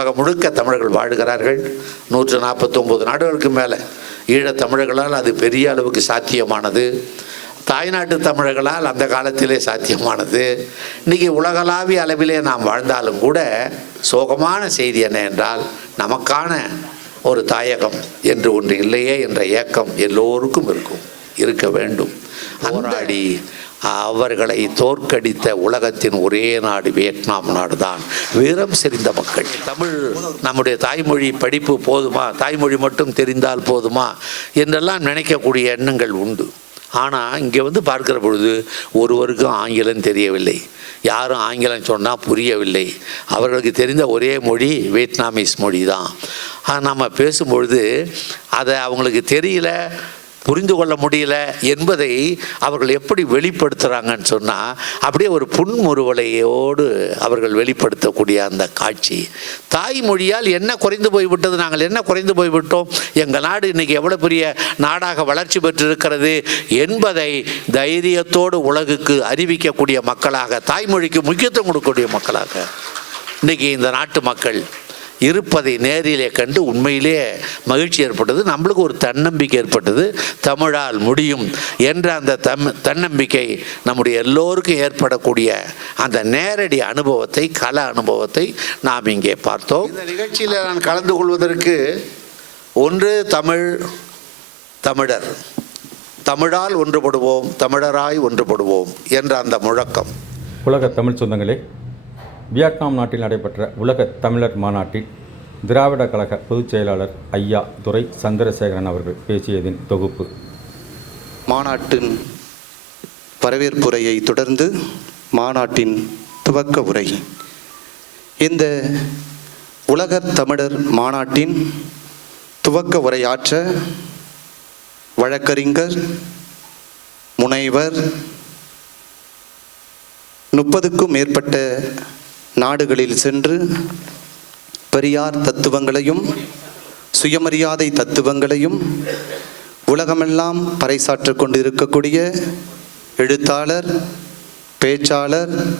உலகம் முழுக்க தமிழர்கள் வாழுகிறார்கள். நூற்று நாற்பத்தொம்போது நாடுகளுக்கு மேலே ஈழத் தமிழர்களால் அது பெரிய அளவுக்கு சாத்தியமானது. தாய்நாட்டு தமிழர்களால் அந்த காலத்திலே சாத்தியமானது. இன்றைக்கி உலகளாவிய அளவிலே நாம் வாழ்ந்தாலும் கூட சோகமான செய்தி என்ன என்றால் நமக்கான ஒரு தாயகம் என்று ஒன்று இல்லையே என்ற ஏக்கம் எல்லோருக்கும் இருக்கும். இருக்க வேண்டும். போராடி அவர்களை தோற்கடித்த உலகத்தின் ஒரே நாடு வியட்நாம் நாடு தான் வீரம் செறிந்த மக்கள். தமிழ் நம்முடைய தாய்மொழி படிப்பு போதுமா? தாய்மொழி மட்டும் தெரிந்தால் போதுமா? என்றெல்லாம் நினைக்கக்கூடிய எண்ணங்கள் உண்டு. ஆனால் இங்கே வந்து பார்க்கிற பொழுது ஒருவருக்கும் ஆங்கிலம் தெரியவில்லை. யாரும் ஆங்கிலம் சொன்னால் புரியவில்லை. அவர்களுக்கு தெரிந்த ஒரே மொழி வியட்நாமீஸ் மொழி தான் நம்ம பேசும்பொழுது அதை அவங்களுக்கு தெரியல புரிந்து கொள்ள முடியல என்பதை அவர்கள் எப்படி வெளிப்படுத்துகிறாங்கன்னு சொன்னால் அப்படியே ஒரு புன்முறுவலையோடு அவர்கள் வெளிப்படுத்தக்கூடிய அந்த காட்சி. தாய்மொழியால் என்ன குறைந்து போய்விட்டது? நாங்கள் என்ன குறைந்து போய்விட்டோம்? எங்கள் நாடு இன்றைக்கி எவ்வளோ பெரிய நாடாக வளர்ச்சி பெற்றிருக்கிறது என்பதை தைரியத்தோடு உலகுக்கு அறிவிக்கக்கூடிய மக்களாக தாய்மொழிக்கு முக்கியத்துவம் கொடுக்கக்கூடிய மக்களாக இன்றைக்கி இந்த நாட்டு மக்கள் இருப்பதை நேரிலே கண்டு உண்மையிலே மகிழ்ச்சி ஏற்பட்டது. நம்மளுக்கு ஒரு தன்னம்பிக்கை ஏற்பட்டது. தமிழால் முடியும் என்ற அந்த தம் தன்னம்பிக்கை நம்முடைய எல்லோருக்கும் ஏற்படக்கூடிய அந்த நேரடி அனுபவத்தை கல அனுபவத்தை நாம் இங்கே பார்த்தோம். இந்த நிகழ்ச்சியில் நான் கலந்து கொள்வதற்கு ஒன்று தமிழ் தமிழர். தமிழால் ஒன்றுபடுவோம் தமிழராய் ஒன்றுபடுவோம் என்ற அந்த முழக்கம். உலக தமிழ் சொந்தங்களே வியட்நாம் நாட்டில் நடைபெற்ற உலக தமிழர் மாநாட்டில் திராவிட கழக பொதுச் செயலாளர் ஐயா துரை சந்திரசேகரன் அவர்கள் பேசியதின் தொகுப்பு. மாநாட்டின் வரவேற்புரையை தொடர்ந்து மாநாட்டின் துவக்க உரை. இந்த உலகத் தமிழர் மாநாட்டின் துவக்க உரையாற்ற வழக்கறிஞர் முனைவர் முப்பதுக்கும் மேற்பட்ட நாடுகளில் சென்று பெரியார் தத்துவங்களையும் சுயமரியாதை தத்துவங்களையும் உலகமெல்லாம் பறைசாற்றிக் கொண்டு இருக்கக்கூடிய எழுத்தாளர் பேச்சாளர்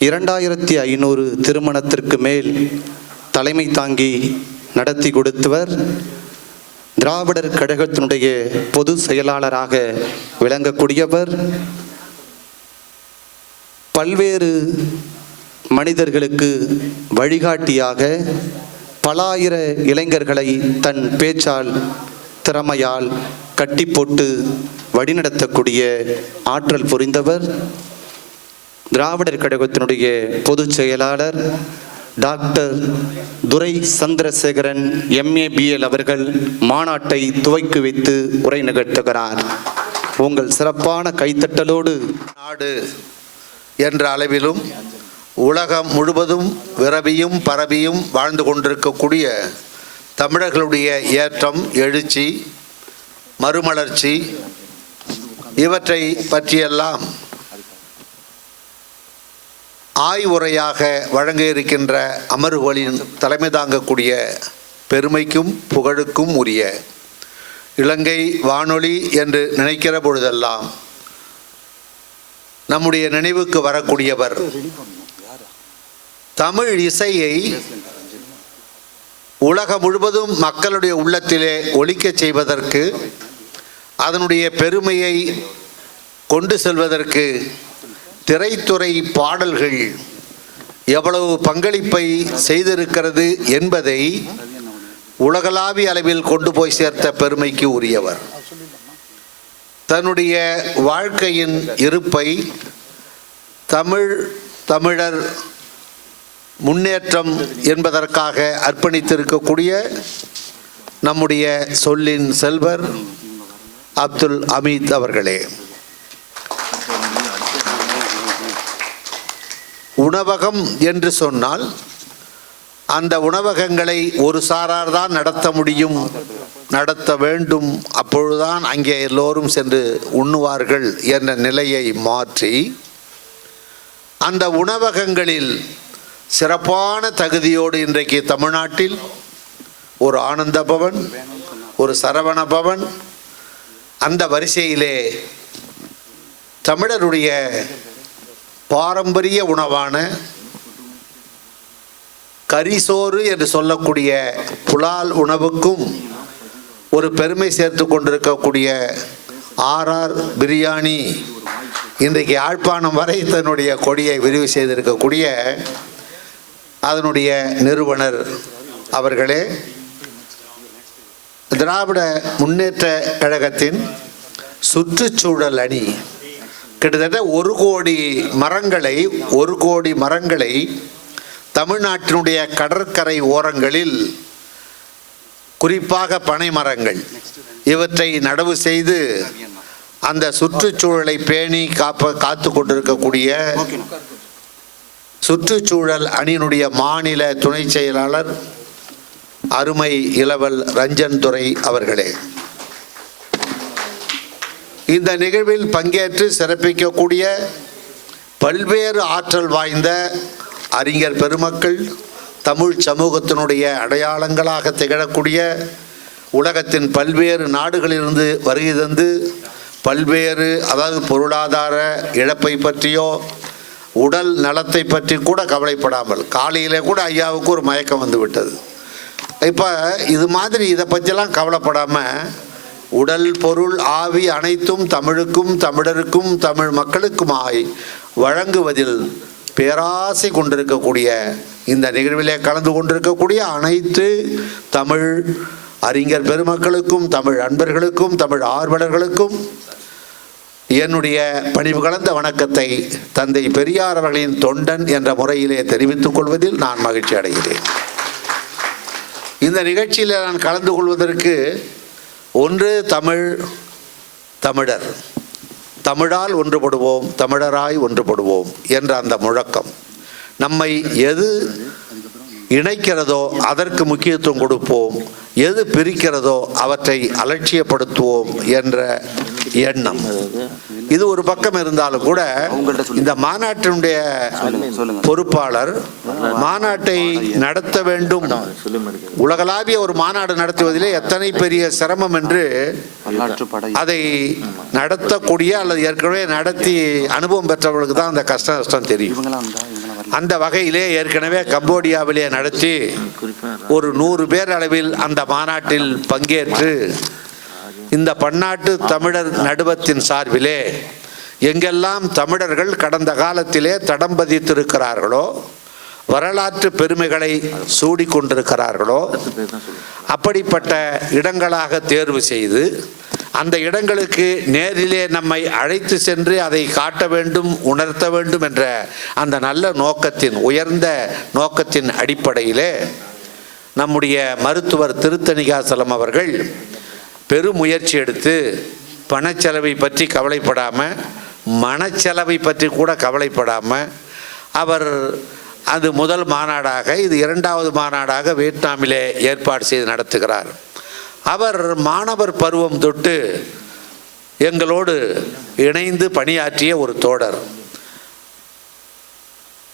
இரண்டாயிரத்தி ஐநூறு திருமணத்திற்கு மேல் தலைமை தாங்கி நடத்தி கொடுத்தவர் திராவிடர் கழகத்தினுடைய பொது செயலாளராக விளங்கக்கூடியவர். பல்வேறு மனிதர்களுக்கு வழிகாட்டியாக பலாயிர இளைஞர்களை தன் பேச்சால் திறமையால் கட்டி போட்டு வழிநடத்தக்கூடிய ஆற்றல் புரிந்தவர் திராவிடர் கழகத்தினுடைய பொதுச் செயலாளர் doctor Durai Chandrasekaran MA BL அவர்கள் மாநாட்டை துவக்கி வைத்து உரை நிகழ்த்துகிறார். உங்கள் சிறப்பான கைத்தட்டலோடு நாடு என்ற அளவிலும் உலகம் முழுவதும் விரவியும் பரவியும் வாழ்ந்து கொண்டிருக்கக்கூடிய தமிழர்களுடைய ஏற்றம் எழுச்சி மறுமலர்ச்சி இவற்றை பற்றியெல்லாம் ஆய்வுரையாக வழங்க இருக்கின்ற அமர்வுகளின் தலைமை தாங்கக்கூடிய பெருமைக்கும் புகழுக்கும் உரிய இலங்கை வானொலி என்று நினைக்கிற பொழுதெல்லாம் நம்முடைய நினைவுக்கு வரக்கூடியவர் தமிழ் இசையை உலகம் முழுவதும் மக்களுடைய உள்ளத்திலே ஒழிக்கச் செய்வதற்கு அதனுடைய பெருமையை கொண்டு செல்வதற்கு திரைத்துறை பாடல்கள் எவ்வளவு பங்களிப்பை செய்திருக்கிறது என்பதை உலகளாவிய அளவில் கொண்டு போய் சேர்த்த பெருமைக்கு உரியவர். தன்னுடைய வாழ்க்கையின் இருப்பை தமிழ் தமிழர் முன்னேற்றம் என்பதற்காக அர்ப்பணித்திருக்கக்கூடிய நம்முடைய சொல்லின் செல்வர் அப்துல் அமீத் அவர்களே. உணவகம் என்று சொன்னால் அந்த உணவகங்களை ஒரு சாரார் தான் நடத்த முடியும் நடத்த வேண்டும். அப்பொழுதுதான் அங்கே எல்லோரும் சென்று உண்ணுவார்கள் என்ற நிலையை மாற்றி அந்த உணவகங்களில் சிறப்பான தகுதியோடு இன்றைக்கு தமிழ்நாட்டில் ஒரு ஆனந்த பவன் ஒரு சரவண பவன் அந்த வரிசையிலே தமிழருடைய பாரம்பரிய உணவான கரிசோறு என்று சொல்லக்கூடிய புலால் உணவுக்கும் ஒரு பெருமை சேர்த்து கொண்டிருக்கக்கூடிய ஆர்ஆர் பிரியாணி இன்றைக்கு யாழ்ப்பாணம் வரை தன்னுடைய கொடியை விரிவு செய்திருக்கக்கூடிய அதனுடைய நிறுவனர் அவர்களே. திராவிட முன்னேற்ற கழகத்தின் சுற்றுச்சூழல் அணி. கிட்டத்தட்ட ஒரு கோடி மரங்களை ஒரு கோடி மரங்களை தமிழ்நாட்டினுடைய கடற்கரை ஓரங்களில் குறிப்பாக பனை மரங்கள் இவற்றை நடவு செய்து அந்த சுற்றுச்சூழலை பேணி காப்ப காத்து கொண்டிருக்கக்கூடிய சுற்றுச்சூழல் அணியினுடைய மாநில துணை செயலாளர் அருமை இளவல் ரஞ்சன் துறை அவர்களே. இந்த நிகழ்வில் பங்கேற்று சிறப்பிக்கக்கூடிய பல்வேறு ஆற்றல் வாய்ந்த அறிஞர் பெருமக்கள் தமிழ் சமூகத்தினுடைய அடையாளங்களாக திகழக்கூடிய உலகத்தின் பல்வேறு நாடுகளிலிருந்து வருகை தந்து பல்வேறு அதாவது பொருளாதார இழப்பை பற்றியோ உடல் நலத்தை பற்றி கூட கவலைப்படாமல் காலையிலே கூட ஐயாவுக்கு ஒரு மயக்கம் வந்து விட்டது. இப்போ இது மாதிரி இதை பற்றிலாம் கவலைப்படாமல் உடல் பொருள் ஆவி அனைத்தும் தமிழுக்கும் தமிழருக்கும் தமிழ் மக்களுக்குமாய் வழங்குவதில் பேராசை கொண்டிருக்கக்கூடிய இந்த நிகழ்விலே கலந்து கொண்டிருக்கக்கூடிய அனைத்து தமிழ் அறிஞர் பெருமக்களுக்கும் தமிழ் அன்பர்களுக்கும் தமிழ் ஆர்வலர்களுக்கும் என்னுடைய பணிவு கலந்த வணக்கத்தை தந்தை பெரியார் அவர்களின் தொண்டன் என்ற முறையிலே தெரிவித்துக் கொள்வதில் நான் மகிழ்ச்சி அடைகிறேன். இந்த நிகழ்ச்சியில் நான் கலந்து கொள்வதற்கு ஒன்று தமிழ் தமிழர். தமிழால் ஒன்றுபடுவோம் தமிழராய் ஒன்றுபடுவோம் என்ற அந்த முழக்கம். நம்மை எது இணைக்கிறதோ அதற்கு முக்கியத்துவம் கொடுப்போம் எது பிரிக்கிறதோ அவற்றை அலட்சியப்படுத்துவோம் என்ற எண்ணம். இது ஒரு பக்கம் இருந்தாலும் கூட இந்த மாநாட்டினுடைய பொறுப்பாளர் மாநாட்டை நடத்த வேண்டும். உலகளாவிய ஒரு மாநாடு நடத்துவதிலே எத்தனை பெரிய சிரமம் என்று அதை நடத்தக்கூடிய அல்லது ஏற்கனவே நடத்தி அனுபவம் பெற்றவர்களுக்கு தான் அந்த கஷ்ட நஷ்டம் தெரியும் அந்த வகையிலே ஏற்கனவே கம்போடியாவிலே நடத்தி ஒரு நூறு பேர் அளவில் அந்த மாநாட்டில் பங்கேற்று இந்த பன்னாட்டு தமிழர் நடுவத்தின் சார்பிலே எங்கெல்லாம் தமிழர்கள் கடந்த காலத்திலே தடம் பதித்திருக்கிறார்களோ வரலாற்று பெருமைகளை சூடிக்கொண்டிருக்கிறார்களோ அப்படிப்பட்ட இடங்களாக தேர்வு செய்து அந்த இடங்களுக்கு நேரிலே நம்மை அழைத்து சென்று அதை காட்ட வேண்டும் உணர்த்த வேண்டும் என்ற அந்த நல்ல நோக்கத்தின் உயர்ந்த நோக்கத்தின் அடிப்படையிலே நம்முடைய மருத்துவர் திருத்தணிகாசலம் அவர்கள் பெருமுயற்சி எடுத்து பணச்செலவை பற்றி கவலைப்படாமல் மனச்செலவை பற்றி கூட கவலைப்படாமல் அவர் அது முதல் மாநாடாக இது இரண்டாவது மாநாடாக வியட்நாமிலே ஏற்பாடு செய்து நடத்துகிறார். அவர் மாணவர் பருவம் தொட்டு எங்களோடு இணைந்து பணியாற்றிய ஒரு தோழர்.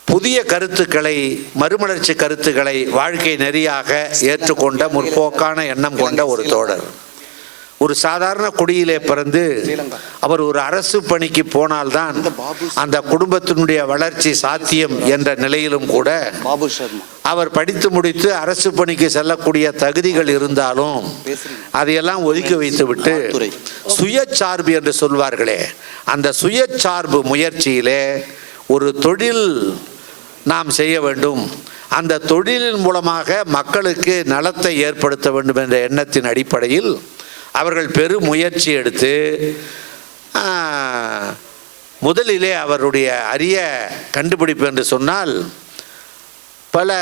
புதிய கருத்துக்களை மறுமலர்ச்சி கருத்துக்களை வாழ்க்கை நெறியாக ஏற்றுக்கொண்ட முற்போக்கான எண்ணம் கொண்ட ஒரு தோழர். ஒரு சாதாரண குடியிலே பிறந்து அவர் ஒரு அரசு பணிக்கு போனால்தான் அந்த குடும்பத்தினுடைய வளர்ச்சி சாத்தியம் என்ற நிலையிலும் கூட அவர் படித்து முடித்து அரசு பணிக்கு செல்லக்கூடிய தகுதிகள் இருந்தாலும் அதையெல்லாம் ஒதுக்கி வைத்துவிட்டு. சுயச்சார்பு என்று சொல்வார்களே அந்த சுயச்சார்பு முயற்சியிலே ஒரு தொழில் நாம் செய்ய வேண்டும். அந்த தொழிலின் மூலமாக மக்களுக்கு நலத்தை ஏற்படுத்த வேண்டும் என்ற எண்ணத்தின் அடிப்படையில் அவர்கள் பெரும் முயற்சி எடுத்து முதலிலே அவருடைய அரிய கண்டுபிடிப்பு என்று சொன்னால் பல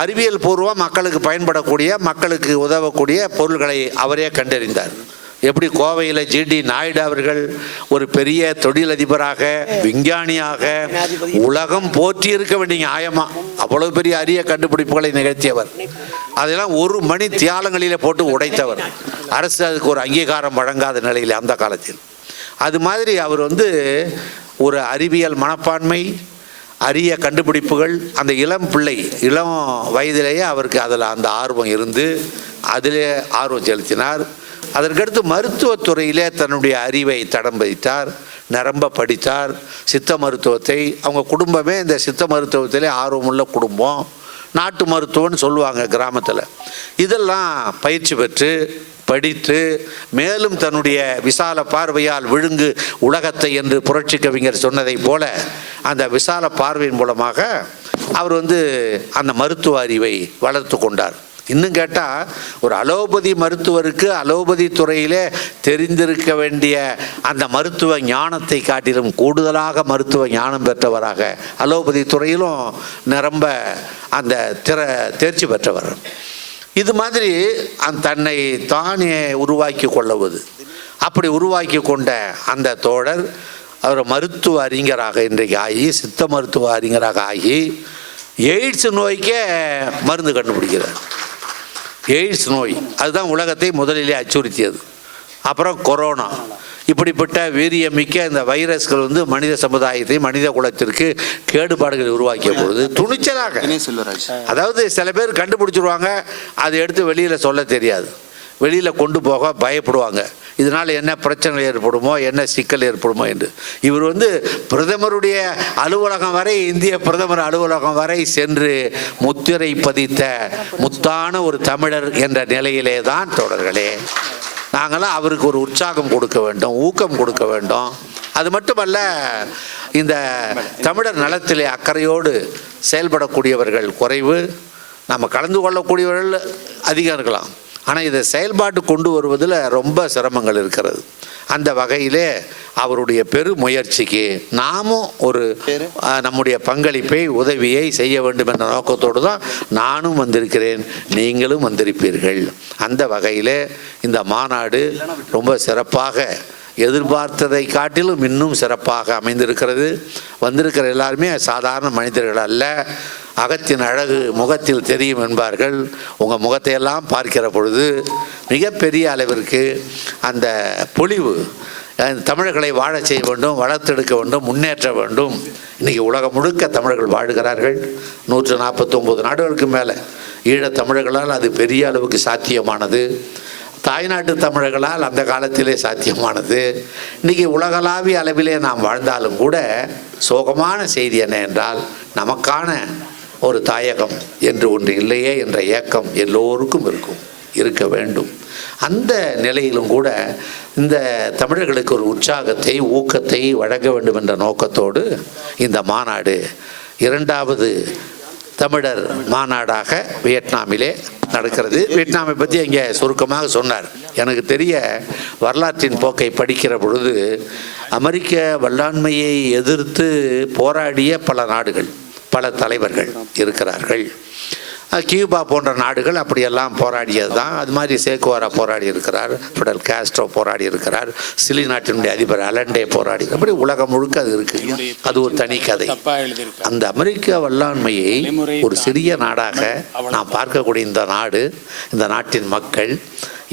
அறிவியல் பூர்வம் மக்களுக்கு பயன்படக்கூடிய மக்களுக்கு உதவக்கூடிய பொருள்களை அவரே கண்டறிந்தார். எப்படி கோவையில் ஜிடி நாயுடு அவர்கள் ஒரு பெரிய தொழிலதிபராக விஞ்ஞானியாக உலகம் போற்றி இருக்க வேண்டிய ஆயமா அவ்வளவு பெரிய அரிய கண்டுபிடிப்புகளை நிகழ்த்தியவர். அதெல்லாம் ஒரு மணி தியாலங்களில போட்டு உடைத்தவர். அரசு அதுக்கு ஒரு அங்கீகாரம் வழங்காத நிலையில் அந்த காலத்தில். அது மாதிரி அவர் வந்து ஒரு அறிவியல் மனப்பான்மை அரிய கண்டுபிடிப்புகள் அந்த இளம் பிள்ளை இளம் வயதிலேயே அவருக்கு அதில் அந்த ஆர்வம் இருந்து அதிலே ஆர்வம் செலுத்தினார். அதற்கடுத்து மருத்துவத்துறையிலே தன்னுடைய அறிவை தடம் பதித்தார் நரம்ப படித்தார். சித்த மருத்துவத்தை அவங்க குடும்பமே இந்த சித்த மருத்துவத்திலே ஆர்வமுள்ள குடும்பம். நாட்டு மருத்துவம்னு சொல்லுவாங்க கிராமத்தில். இதெல்லாம் பயிற்சி பெற்று படித்து மேலும் தன்னுடைய விசால பார்வையால் விழுங்கு உலகத்தை என்று புரட்சி கவிஞர் சொன்னதைப் போல அந்த விசால பார்வையின் மூலமாக அவர் வந்து அந்த மருத்துவ அறிவை வளர்த்து கொண்டார். இன்னும் கேட்டால் ஒரு அலோபதி மருத்துவருக்கு அலோபதி துறையிலே தெரிந்திருக்க வேண்டிய அந்த மருத்துவ ஞானத்தை காட்டிலும் கூடுதலாக மருத்துவ ஞானம் பெற்றவராக அலோபதி துறையிலும் நிரம்ப அந்த திற தேர்ச்சி பெற்றவர். இது மாதிரி அந்த தன்னை தானே உருவாக்கி கொள்ளவது. அப்படி உருவாக்கி கொண்ட அந்த தோழர் அவர் மருத்துவ அறிஞராக இன்றைக்கு ஆகி சித்த மருத்துவ அறிஞராக ஆகி எய்ட்ஸ் நோய்க்கே மருந்து கண்டுபிடிக்கிறார். எய்ட்ஸ் நோய். அதுதான் உலகத்தை முதலிலே அச்சுறுத்தியது. அப்புறம் கொரோனா. இப்படிப்பட்ட வீரியமிக்க இந்த வைரஸ்கள் வந்து மனித சமுதாயத்தை மனித குலத்திற்கு கேடுபாடுகளை உருவாக்கிய பொழுது துணிச்சலாக. அதாவது சில பேர் கண்டுபிடிச்சிருவாங்க அதை எடுத்து வெளியில் சொல்ல தெரியாது. வெளியில் கொண்டு போக பயப்படுவாங்க. இதனால் என்ன பிரச்சனை ஏற்படுமோ என்ன சிக்கல் ஏற்படுமோ என்று. இவர் வந்து பிரதமருடைய அலுவலகம் வரை இந்திய பிரதமர் அலுவலகம் வரை சென்று முத்திரை பதித்த முத்தான ஒரு தமிழர் என்ற நிலையிலே தான் தொடர்களே. நாங்களாம் அவருக்கு ஒரு உற்சாகம் கொடுக்க வேண்டும் ஊக்கம் கொடுக்க வேண்டும். அது மட்டுமல்ல இந்த தமிழர் நலத்திலே அக்கறையோடு செயல்படக்கூடியவர்கள் குறைவு. நம்ம கலந்து கொள்ளக்கூடியவர்கள் அதிகம் இருக்கலாம். ஆனால் இதை செயல்பாட்டு கொண்டு வருவதில் ரொம்ப சிரமங்கள் இருக்கிறது. அந்த வகையிலே அவருடைய பெரு முயற்சிக்கு நாமும் ஒரு நம்முடைய பங்களிப்பை உதவியை செய்ய வேண்டும் என்ற நோக்கத்தோடு தான் நானும் வந்திருக்கிறேன் நீங்களும் வந்திருப்பீர்கள். அந்த வகையிலே இந்த மாநாடு ரொம்ப சிறப்பாக எதிர்பார்த்ததை காட்டிலும் இன்னும் சிறப்பாக அமைந்திருக்கிறது. வந்திருக்கிற எல்லாருமே சாதாரண மனிதர்கள் அல்ல. அகத்தின் அழகு முகத்தில் தெரியும் என்பார்கள். உங்கள் முகத்தையெல்லாம் பார்க்கிற பொழுது மிகப்பெரிய அளவிற்கு அந்த பொலிவு தமிழர்களை வாழ செய்ய வேண்டும் வளர்த்தெடுக்க வேண்டும் முன்னேற்ற வேண்டும். இன்றைக்கி உலகம் முழுக்க தமிழர்கள் வாழுகிறார்கள். நூற்று நாற்பத்தொம்போது நாடுகளுக்கு மேலே ஈழத் தமிழர்களால் அது பெரிய அளவுக்கு சாத்தியமானது. தாய்நாட்டு தமிழர்களால் அந்த காலத்திலே சாத்தியமானது. இன்றைக்கி உலகளாவிய அளவிலே நாம் வாழ்ந்தாலும் கூட சோகமான செய்தி என்ன என்றால் நமக்கான ஒரு தாயகம் என்று ஒன்று இல்லையே என்ற ஏக்கம் எல்லோருக்கும் இருக்கும் இருக்க வேண்டும். அந்த நிலையிலும் கூட இந்த தமிழர்களுக்கு ஒரு உற்சாகத்தை ஊக்கத்தை வழங்க வேண்டும் என்ற நோக்கத்தோடு இந்த மாநாடு இரண்டாவது தமிழர் மாநாடாக வியட்நாமிலே நடக்கிறது. வியட்நாமை பற்றி இங்கே சுருக்கமாக சொன்னார். எனக்கு தெரிய வரலாற்றின் போக்கை படிக்கிற பொழுது அமெரிக்க வல்லாண்மையை எதிர்த்து போராடிய பல நாடுகள் பல தலைவர்கள் இருக்கிறார்கள். கியூபா போன்ற நாடுகள் அப்படியெல்லாம் போராடியது தான் அது மாதிரி சேக்குவாரா போராடி இருக்கிறார் ஃபிடல் காஸ்ட்ரோ போராடி இருக்கிறார் சிலி நாட்டினுடைய அதிபர் அலண்டே போராடி அப்படி உலகம் முழுக்க அது இருக்கு. அது ஒரு தனி கதை. அந்த அமெரிக்க வல்லாண்மையை ஒரு சிறிய நாடாக நாம் பார்க்கக்கூடிய இந்த நாடு இந்த நாட்டின் மக்கள்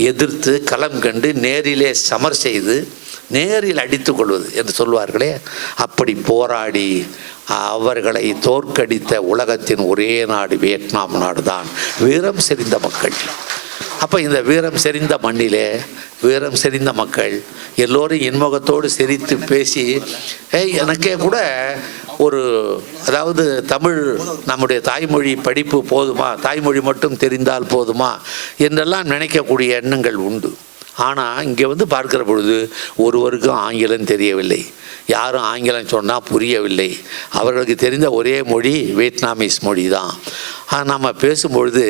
எதிர்த்து களம் கண்டு நேரிலே சமர் செய்து நேரில் அடித்து கொள்வது என்று சொல்வார்களே. அப்படி போராடி அவர்களை தோற்கடித்த உலகத்தின் ஒரே நாடு வியட்நாம் நாடு தான் வீரம் செறிந்த மக்கள். அப்போ இந்த வீரம் செறிந்த மண்ணிலே வீரம் செறிந்த மக்கள் எல்லோரும் இன்முகத்தோடு சிரித்து பேசி ஏய் எனக்கே கூட ஒரு அதாவது தமிழ் நம்முடைய தாய்மொழி படிப்பு போதுமா? தாய்மொழி மட்டும் தெரிந்தால் போதுமா? என்றெல்லாம் நினைக்கக்கூடிய எண்ணங்கள் உண்டு. ஆனால் இங்கே வந்து பார்க்கிற பொழுது ஒருவருக்கும் ஆங்கிலம் தெரியவில்லை. யாரும் ஆங்கிலம் சொன்னால் புரியவில்லை. அவர்களுக்கு தெரிந்த ஒரே மொழி வியட்நாமீஸ் மொழி தான் நம்ம பேசும்பொழுது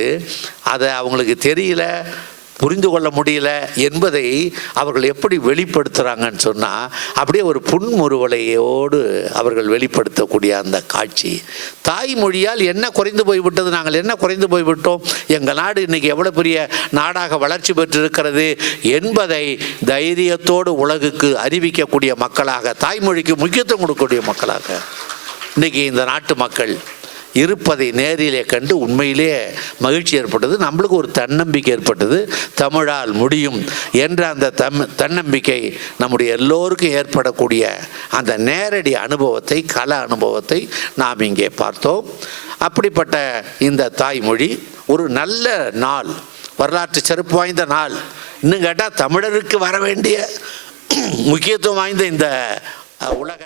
அதை அவங்களுக்கு தெரியல புரிந்து கொள்ள முடியல என்பதை அவர்கள் எப்படி வெளிப்படுத்துகிறாங்கன்னு சொன்னால் அப்படியே ஒரு புன்முறுவலையோடு அவர்கள் வெளிப்படுத்தக்கூடிய அந்த காட்சி. தாய்மொழியால் என்ன குறைந்து போய்விட்டது? நாங்கள் என்ன குறைந்து போய்விட்டோம்? எங்கள் நாடு இன்றைக்கி எவ்வளோ பெரிய நாடாக வளர்ச்சி பெற்றிருக்கிறது என்பதை தைரியத்தோடு உலகுக்கு அறிவிக்கக்கூடிய மக்களாக தாய்மொழிக்கு முக்கியத்துவம் கொடுக்கக்கூடிய மக்களாக இன்றைக்கி இந்த நாட்டு மக்கள் இருப்பதை நேரிலே கண்டு உண்மையிலே மகிழ்ச்சி ஏற்பட்டது. நம்மளுக்கு ஒரு தன்னம்பிக்கை ஏற்பட்டது. தமிழால் முடியும் என்ற அந்த தம் தன்னம்பிக்கை நம்முடைய எல்லோருக்கும் ஏற்படக்கூடிய அந்த நேரடி அனுபவத்தை கல அனுபவத்தை நாம் இங்கே பார்த்தோம். அப்படிப்பட்ட இந்த தாய்மொழி ஒரு நல்ல நாள் வரலாற்று சிறப்பு வாய்ந்த நாள். இன்னும் கேட்டால் தமிழருக்கு வர வேண்டிய முக்கியத்துவம் வாய்ந்த இந்த உலக